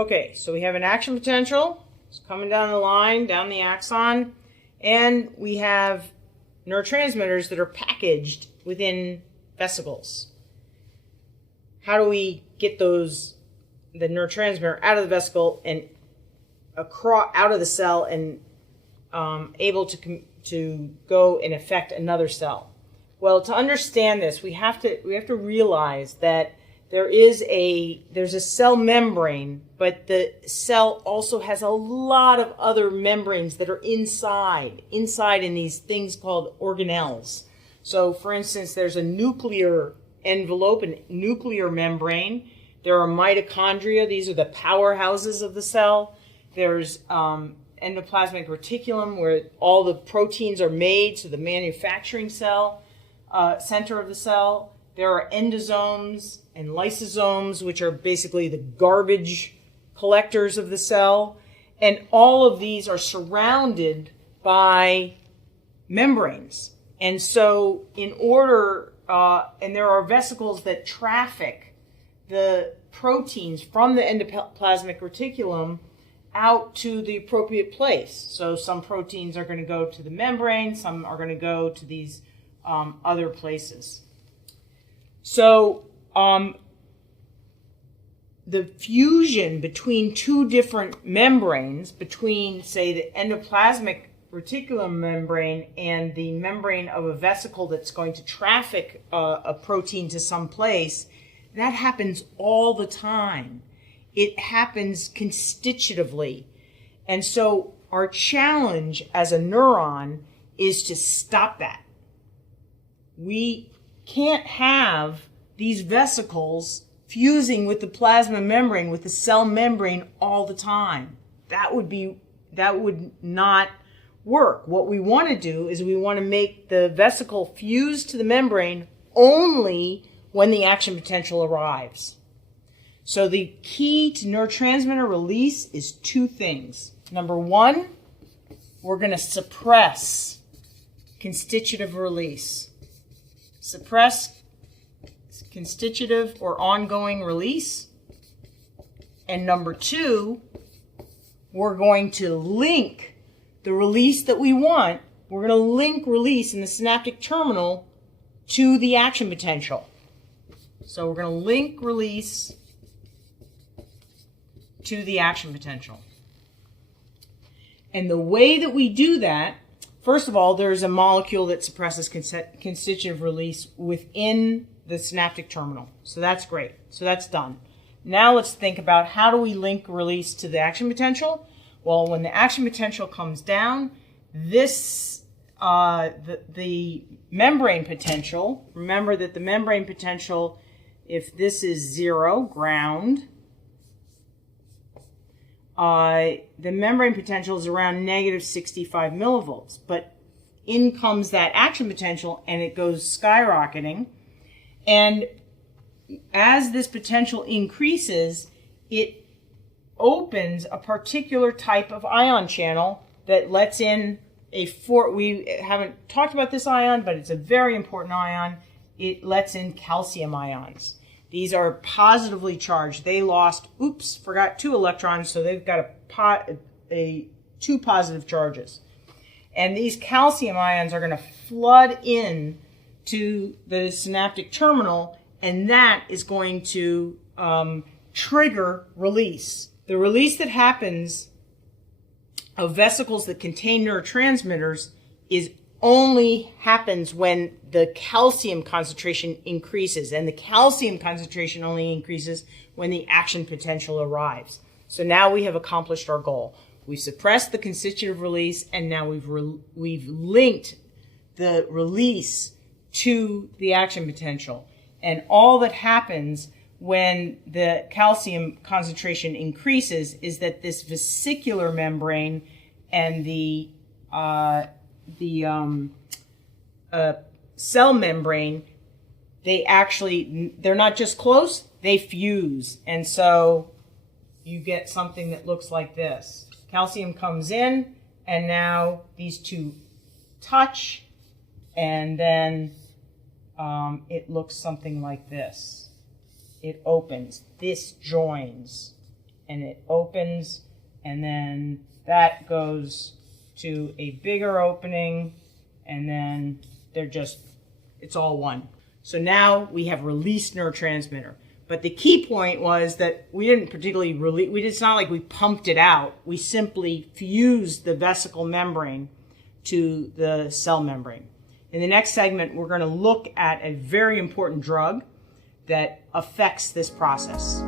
Okay, so we have an action potential. It's coming down the line, down the axon, and we have neurotransmitters that are packaged within vesicles. How do we get the neurotransmitter out of the vesicle and out of the cell and able to go and affect another cell? Well, to understand this, we have to realize that there's a cell membrane, but the cell also has a lot of other membranes that are inside in these things called organelles. So, for instance, there's a nuclear envelope, a nuclear membrane. There are mitochondria. These are the powerhouses of the cell. There's endoplasmic reticulum, where all the proteins are made, so the manufacturing cell center of the cell. There are endosomes and lysosomes, which are basically the garbage collectors of the cell. And all of these are surrounded by membranes. And so and there are vesicles that traffic the proteins from the endoplasmic reticulum out to the appropriate place. So some proteins are going to go to the membrane, some are going to go to these other places. So the fusion between two different membranes, between, say, the endoplasmic reticulum membrane and the membrane of a vesicle that's going to traffic a protein to some place, that happens all the time. It happens constitutively. And so our challenge as a neuron is to stop that. We can't have these vesicles fusing with the plasma membrane, with the cell membrane all the time. That would not work. What we want to do is we want to make the vesicle fuse to the membrane only when the action potential arrives. So the key to neurotransmitter release is two things. Number one, we're going to suppress constitutive release. Suppress constitutive or ongoing release. And number two, we're going to link the release that we want. We're going to link release in the synaptic terminal to the action potential. So we're going to link release to the action potential. And the way that we do that, first of all, there's a molecule that suppresses constitutive release within the synaptic terminal. So that's great. So that's done. Now let's think about how do we link release to the action potential? Well, when the action potential comes down, the membrane potential, remember that the membrane potential, if this is 0, ground, the membrane potential is around negative 65 millivolts. But in comes that action potential, and it goes skyrocketing. And as this potential increases, it opens a particular type of ion channel that lets in we haven't talked about this ion, but it's a very important ion. It lets in calcium ions. These are positively charged. They forgot 2 electrons, so they've got 2 positive charges. And these calcium ions are going to flood in to the synaptic terminal, and that is going to trigger release. The release that happens of vesicles that contain neurotransmitters only happens when the calcium concentration increases, and the calcium concentration only increases when the action potential arrives. So now we have accomplished our goal. We've suppressed the constitutive release, and now we've linked the release to the action potential. And all that happens when the calcium concentration increases is that this vesicular membrane and the cell membrane, they're not just close, they fuse. And so you get something that looks like this. Calcium comes in, and now these two touch, and then it looks something like this. It opens, this joins, and it opens, and then that goes to a bigger opening, and then it's all one. So now we have released neurotransmitter. But the key point was that we didn't particularly it's not like we pumped it out. We simply fused the vesicle membrane to the cell membrane. In the next segment, we're going to look at a very important drug that affects this process.